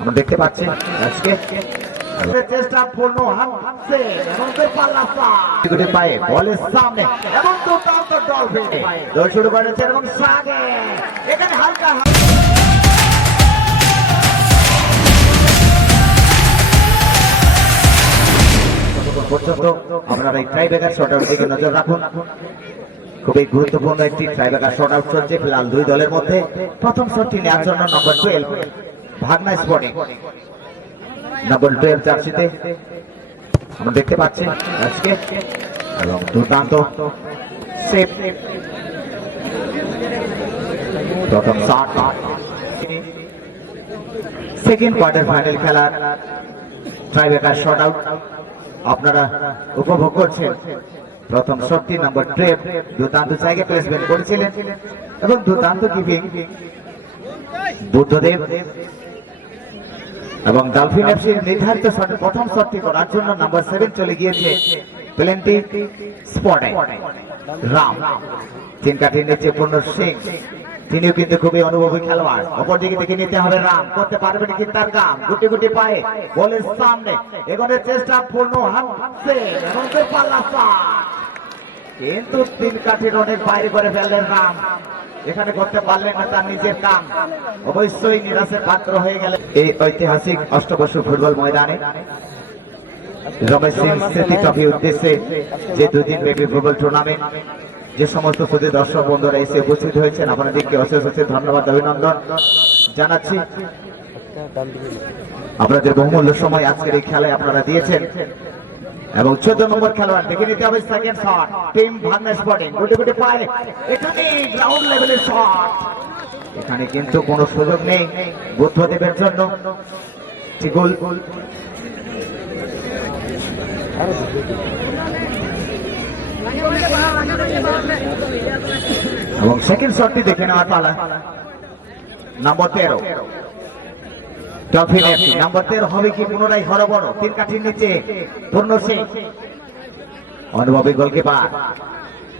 আমরা দেখতে পাচ্ছি আজকে চেষ্টা পূর্ণ হামছে এবং পাল্লাটা গুটি পায়ে বলের সামনে এবং দুর্দান্ত ডলফিন দৌড় শুরু করেছে এবং সাগে এখানে হালকা পর্যন্ত আপনারা এই ট্রাইব্রেকার শট আউট দিকে নজর রাখুন। খুবই গুরুত্বপূর্ণ একটি ট্রাইব্রেকার শট আউট চলছে ফিলহাল দুই দলের মধ্যে। প্রথম শটটি নেওয়ার জন্য নম্বর 12 ভাগনা স্পোর্টিং নম্বর 12 জার্সিতে আমরা দেখতে পাচ্ছি আজকে এবং দুর্দান্ত সেভ প্রথম শট সেকেন্ড কোয়ার্টার ফাইনাল খেলার ট্রাইব্রেকার শট আউট আপনারা উপভোগ করছেন। প্রথম শটটি নম্বর 12 দুর্দান্ত জায়গায় প্লেসমেন্ট করেছিলেন এবং দুর্দান্ত কিপিং বুদ্ধদেব এবং ডলফিন এফসির নির্ধারিত শটে প্রথম শটটি করার জন্য নম্বর 7 চলে গিয়েছে প্লেন্টি স্পটে রাম তিন কাঠির নিচে পূর্ণ সিং তিনিও কিন্তু খুবই অনুভবী খেলোয়াড়। অপরদিকে দেখে নিতে হবে রাম করতে পারবেন কি তার কাম গুটি গুটি পায়ে বলের সামনে এগোনোর চেষ্টা পূর্ণ হামছে এবং পাল্লা কিন্তু তিন কাঠির অনেক বাইরে করে ফেললেন রাম এখানে করতে পারলেন না তার নিজের কাম অবশ্যই নিরাশের পাত্র হয়ে গেলেন। এই ঐতিহাসিক অষ্টবর্ষ ফুটবল ময়দানে রমেশ সিং স্মৃতি ট্রফি উদ্দেশ্যে যে দুদিন ব্যাপী ফুটবল টুর্নামেন্ট যে সমস্ত সুদী দর্শক বন্ধুরা এসে উপস্থিত হয়েছেন আপনাদেরকে অশেষ অশেষ ধন্যবাদ অভিনন্দন জানাচ্ছি। আপনাদের বহুমূল্য সময় আজকের এই খেলায় আপনারা দিয়েছেন এবং 14 নম্বর খেলোয়াড় দেখে নিতে হবে সেকেন্ড শট টিম ভাগনা স্পোর্টিং গুটি গুটি পায়ে এখানে গ্রাউন্ড লেভেলের শট এখানে কিন্তু কোনো সুযোগ নেই বুদ্ধদেবের জন্য গোল এবং সেকেন্ড শটটি দেখে নেওয়ার পালা নম্বর 13 ডলফিন এফসি নম্বর 13 হবে কি পুনরায় হরবড় তিন কাঠির নিচে পূর্ণ সিং অনুভবী গোলকিপার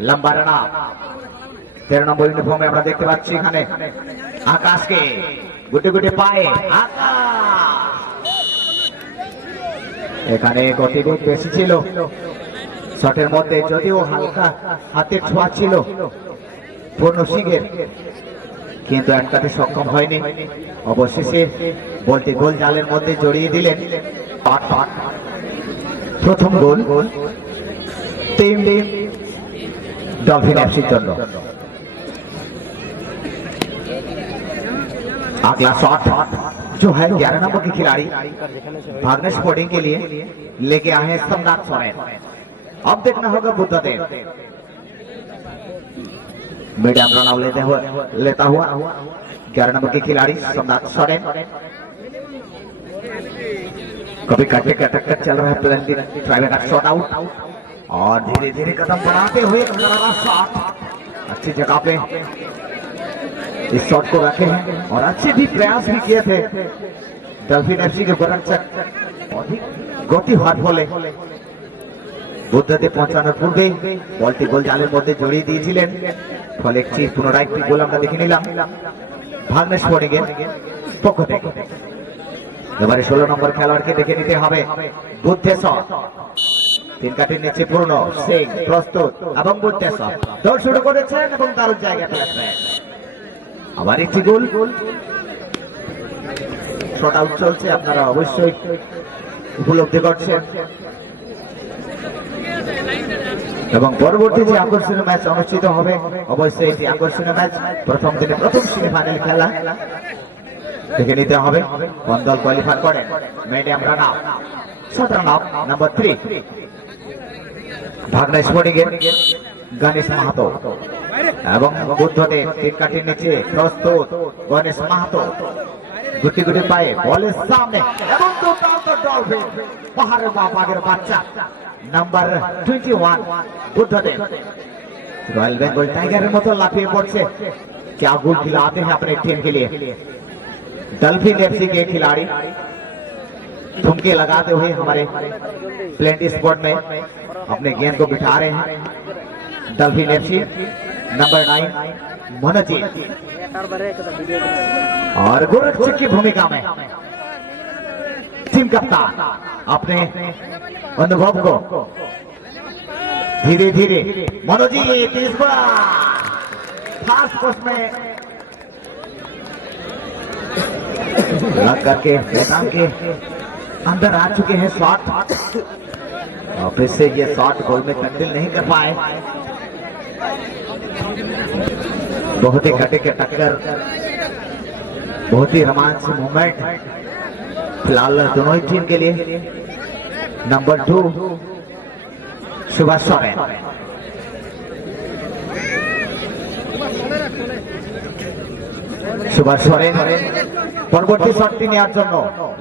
লম্বা রানা 13 নম্বর ইউনিফর্মে আমরা দেখতে পাচ্ছি এখানে আকাশকে গুটি গুটি পায়ে আকাশ এখানে গতিবেগ বেশি ছিল শটের মধ্যে যদিও হালকা হাতের ছোঁয়া ছিল পূর্ণ সিংয়ের কিন্তু আটকাতে সক্ষম হয়নি। অবশেষে বলটি গোল জালের মধ্যে জড়িয়ে দিলেন প্রথম গোল টিম ডলফিন এফসির জন্য। अगला शॉट जो है 11 नंबर के खिलाड़ी भागना स्पोर्टिंग के लिए लेके आए हैं सम्राट सोरेन। अब देखना होगा बुद्धदेव मीडियम रन आउट लेता हुआ 11 नंबर के खिलाड़ी सम्राट सोरेन कभी कटे कटक चल रहा है प्लेंटी ट्राइब्रेकर शॉट आउट और धीरे धीरे कदम बढ़ाते हुए शॉट अच्छी जगह पे इस शॉट को रखे हैं और अच्छे भी प्रयास भी किए थे डल्फिन एफसी के गोरक्षक गति हওয়ার ফলে বুদ্ধদেব পৌঁছানোর পূর্বে বলটি গোল জালের মধ্যে জড়িয়ে দিয়েছিলেন ফলে একটি পুনরায় একটি গোল আমরা দেখে নিলাম ভাগনা স্পোর্টিং এর পক্ষ থেকে। এবারে 16 নম্বর খেলোয়াড়কে দেখে নিতে হবে বুদ্ধেশ্বর তিন কাঠির নিচে পূর্ণ সিং প্রস্তুত এবং বুদ্ধেশ্বর দৌড় শুরু করেছেন এবং দারুণ জায়গা পেয়েছেন আবার একটি গোল শট আউট চলছে আপনারা অবশ্যই উপলব্ধি করছেন এবং পরবর্তী যে আকর্ষণীয় ম্যাচ অনুষ্ঠিত হবে অবশ্যই এটি আকর্ষণীয় ম্যাচ প্রথম দিনে প্রথম সেমিফাইনাল খেলা দেখে নিতে হবে কোন দল কোয়ালিফাই করে। Medium run up shot run up number 3 ভাগনা স্পোর্টিং এর গণেশ মাহাতো এবং বুদ্ধদেব তিন কাঠির নিচে প্রস্তুত গণেশ মাহাতো গুটি গুটি পায়ে বলের সামনে এবং দুর্দান্ত ডলফিন পাহাড়ের বাঘের বাচ্চা number 21 Buddhadev royal Bengal tiger मत लाफिए पड़े क्या गोल खिलाते हैं अपने टीम के लिए। डल्फिन एफसी के खिलाड़ी ठुमके लगाते हुए हमारे प्लेंटी स्पॉट में अपने गेंद को बिठा रहे हैं। डल्फिन एफसी नंबर 9 मनजीत और गोरक्षक की भूमिका में टीम कप्तान अपने अनुभव को धीरे धीरे मनोजी तीसरा फास्ट पोस्ट में लग करके मैदान के अंदर आ चुके हैं शॉट और फिर से ये शॉट गोल में तब्दील नहीं कर पाए। बहुत ही कटे के टक्कर, बहुत ही रोमांच मूवमेंट फिलहाल दोनों ही टीम के लिए। नंबर 2 सुभाष सोरेन, সুভাষ সোরেন পরবর্তী শটটি নেওয়ার জন্য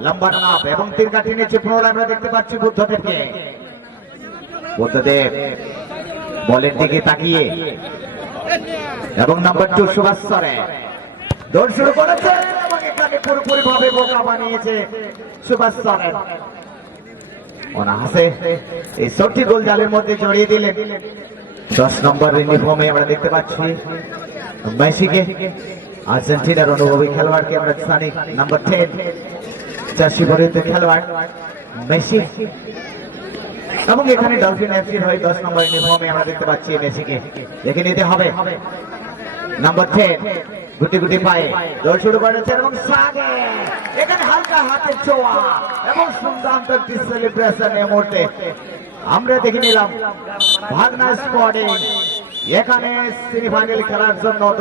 লম্বা নাপ এবং তিন কাঠি নিচে পুনরায় আমরা দেখতে পাচ্ছি বুদ্ধদেবকে। বুদ্ধদেব বলের দিকে তাকিয়ে এবং নাম্বার 2 সুভাষ সোরেন দৌড় শুরু করেছে এবং এখানে পুরোপুরি ভাবে বোকা বানিয়েছে সুভাষ সোরেন। অনাহাসে এই শটটি গোল জালের মধ্যে জড়িয়ে দিলেন। 10 নম্বর ইউনিফর্মে আমরা দেখতে পাচ্ছি মেসিকে, আর্জেন্টিনার অনুভবী খেলোয়াড়কে আমরা জানি। নাম্বার 10 চাষি পরিচিত খেলোয়াড় মেসি এবং এখানে ডলফিন এফসির হয়ে 10 নম্বর ইউনিফর্মে আমরা দেখতে পাচ্ছি মেসিকে। দেখে নিতে হবে নাম্বার 10 গুটি গুটি পায়ে দৌড় শুরু করেছে এবং সাগে এখানে হালকা হাতের ছোঁয়া এবং সুন্দর সেলিব্রেশন এই মুহূর্তে আমরা দেখে নিলাম ভাগনা স্কোয়াডে এখানে সেমিফাইনাল খেলার জন্য।